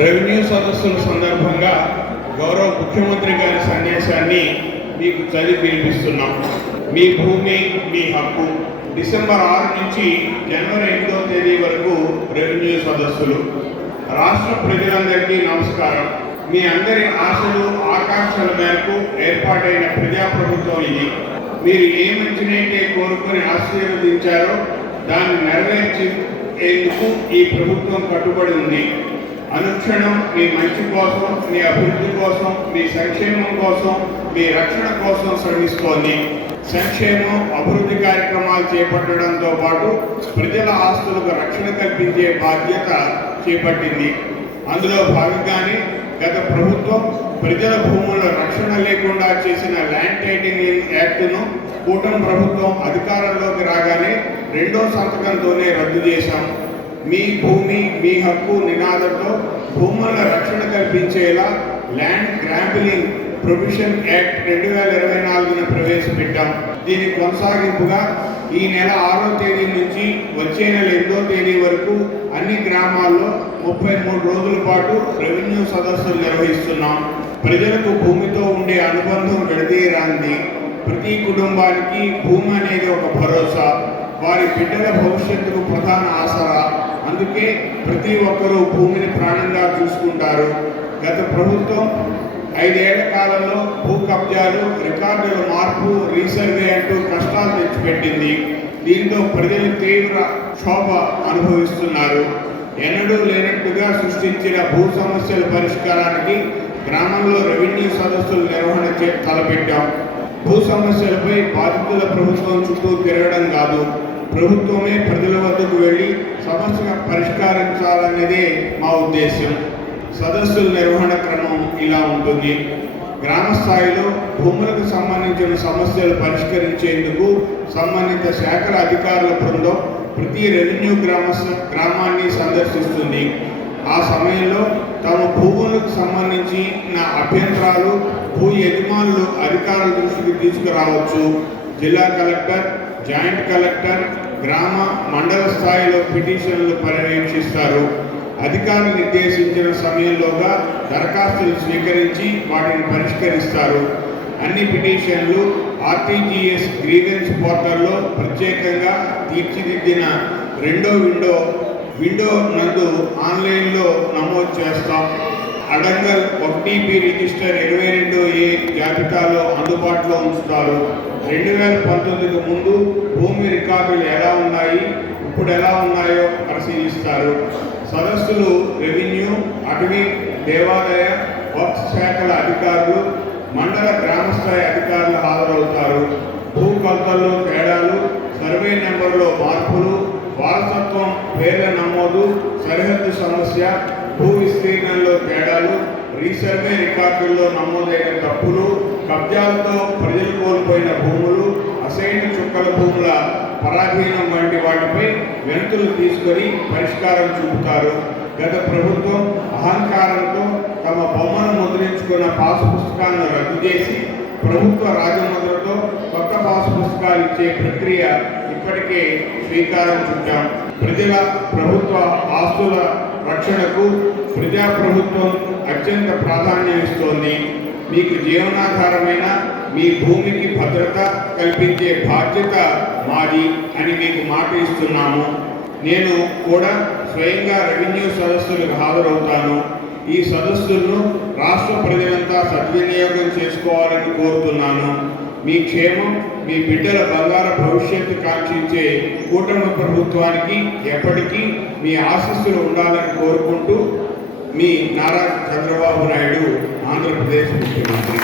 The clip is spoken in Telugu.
రెవెన్యూ సదస్సుల సందర్భంగా గౌరవ ముఖ్యమంత్రి గారి సందేశాన్ని మీకు చదివి వినిపిస్తున్నాం మీ భూమి మీ హక్కు. డిసెంబర్ ఆరు నుంచి జనవరి ఎనిమిదవ తేదీ వరకు రెవెన్యూ సదస్సులు. రాష్ట్ర ప్రజలందరికీ నమస్కారం. మీ అందరి ఆశలు ఆకాంక్షల మేరకు ఏర్పాటైన ప్రజాప్రభుత్వం ఇది. మీరు ఏ మంచినైతే కోరుకొని ఆశీర్వదించారో దాన్ని నెరవేర్చేందుకు ఈ ప్రభుత్వం కట్టుబడి ఉంది. అనుక్షణం మీ మంచి కోసం మీ అభివృద్ధి కోసం మీ సంక్షేమం కోసం మీ రక్షణ కోసం శ్రమిస్తోంది. సంక్షేమం అభివృద్ధి కార్యక్రమాలు చేపట్టడంతో పాటు ప్రజల ఆస్తులకు రక్షణ కల్పించే బాధ్యత చేపట్టింది. అందులో భాగంగానే గత ప్రభుత్వం ప్రజల భూముల రక్షణ లేకుండా చేసిన ల్యాండ్ టైటిలింగ్ యాక్టును కూటమి ప్రభుత్వం అధికారంలోకి రాగానే రెండో సంతకంతోనే రద్దు చేశాం. మీ భూమి మీ హక్కు నినాదంతో భూముల రక్షణ కల్పించేలా ల్యాండ్ గ్రాంపిలింగ్ ప్రొవిషన్ యాక్ట్ రెండు వేల ఇరవై నాలుగున ప్రవేశపెట్టాం. దీని కొనసాగింపుగా ఈ నెల ఆరో తేదీ నుంచి వచ్చే నెల ఎనిమిదో తేదీ వరకు అన్ని గ్రామాల్లో ముప్పై మూడు రోజుల పాటు రెవెన్యూ సదస్సులు నిర్వహిస్తున్నాం. ప్రజలకు భూమితో ఉండే అనుబంధం విడదీయరాంది ప్రతి కుటుంబానికి భూమి అనేది ఒక భరోసా. వారి బిడ్డల భవిష్యత్తుకు ప్రధాన ఆసరా. అందుకే ప్రతి ఒక్కరూ భూమిని ప్రాణంగా చూసుకుంటారు. గత ప్రభుత్వం ఐదేళ్ళ కాలంలో భూ కబ్జాలు రికార్డుల మార్పు రీసర్వే అంటూ కష్టాలు తెచ్చిపెట్టింది. దీంతో ప్రజలు తీవ్ర క్షోభ అనుభవిస్తున్నారు. ఎన్నడూ లేనట్టుగా సృష్టించిన భూ సమస్యల పరిష్కారానికి గ్రామంలో రెవెన్యూ సదస్సుల నిర్వహణ చే తలపెట్టాం. భూ సమస్యలపై బాధితుల ప్రభుత్వం చుట్టూ తిరగడం కాదు. ప్రభుత్వమే ప్రజల వద్దకు వెళ్ళి సమస్య పరిష్కరించాలన్నదే మా ఉద్దేశం సదస్సుల నిర్వహణ క్రమం ఇలా ఉంటుంది. గ్రామ స్థాయిలో భూములకు సంబంధించిన సమస్యలు పరిష్కరించేందుకు సంబంధిత శాఖల అధికారుల బృందం ప్రతి రెవెన్యూ గ్రామ గ్రామాన్ని సందర్శిస్తుంది. ఆ సమయంలో తమ భూములకు సంబంధించి నా అభ్యంతరాలు భూ యజమానులు అధికారుల దృష్టికి తీసుకురావచ్చు. జిల్లా కలెక్టర్ జాయింట్ కలెక్టర్ గ్రామ మండల స్థాయిలో పిటిషన్లు పర్యవేక్షిస్తారు. అధికారులు నిర్దేశించిన సమయంలోగా దరఖాస్తులు స్వీకరించి వాటిని పరిష్కరిస్తారు. అన్ని పిటిషన్లు ఆర్టీజీఎస్ గ్రీవెన్స్ పోర్టల్లో ప్రత్యేకంగా తీర్చిదిద్దిన రెండో విండో విండో నందు ఆన్లైన్లో నమోదు చేస్తాం. అడంగల్ ఒకటి బి రిజిస్టర్ ఇరవై రెండు ఏ జాబితాలో అందుబాటులో ఉంచుతారు. రెండు వేల పంతొమ్మిదికి ముందు భూమి రికార్డులు ఎలా ఉన్నాయి ఇప్పుడు ఎలా ఉన్నాయో పరిశీలిస్తారు. సదస్సులు రెవెన్యూ అటవీ దేవాలయ వర్క్స్ శాఖల అధికారులు మండల గ్రామస్థాయి అధికారులు హాజరవుతారు. భూ కొలతల్లో తేడాలు సర్వే నెంబర్లో మార్పులు వారసత్వం పేర్ల నమోదు సరిహద్దు సమస్య భూ విస్తీర్ణంలో తేడాలు రీసర్వే రికార్డుల్లో నమోదైన తప్పులు కబ్జాలతో ప్రజలు కోల్పోయిన భూములు అసైన్ చుక్కల భూముల పరాధీనం వంటి వాటిపై వెనుతులు తీసుకొని పరిష్కారం చూపుతారు. గత ప్రభుత్వం అహంకారంతో తమ బొమ్మను ముద్రించుకున్న పాసు పుస్తకాలను రద్దు చేసి ప్రభుత్వ రాజముద్రతో కొత్త పాసు పుస్తకాలు ఇచ్చే ప్రక్రియ ఇప్పటికే శ్రీకారం చుట్టాం. ప్రజల ప్రభుత్వ ఆస్తుల రక్షణకు ప్రజాప్రభుత్వం అత్యంత ప్రాధాన్యం ఇస్తోంది. మీకు జీవనాధారమైన మీ భూమికి భద్రత కల్పించే బాధ్యత మాది అని మీకు మాట ఇస్తున్నాము. నేను కూడా స్వయంగా రెవెన్యూ సదస్సులకు హాజరవుతాను. ఈ సదస్సులను రాష్ట్ర ప్రజలంతా సద్వినియోగం చేసుకోవాలని కోరుతున్నాను. మీ క్షేమం మీ బిడ్డల బంగారు భవిష్యత్తు కాంక్షించే కూటమి ప్రభుత్వానికి ఎప్పటికీ మీ ఆశీస్సులు ఉండాలని కోరుకుంటూ మీ నారా చంద్రబాబు నాయుడు ఆంధ్రప్రదేశ్ ముఖ్యమంత్రి.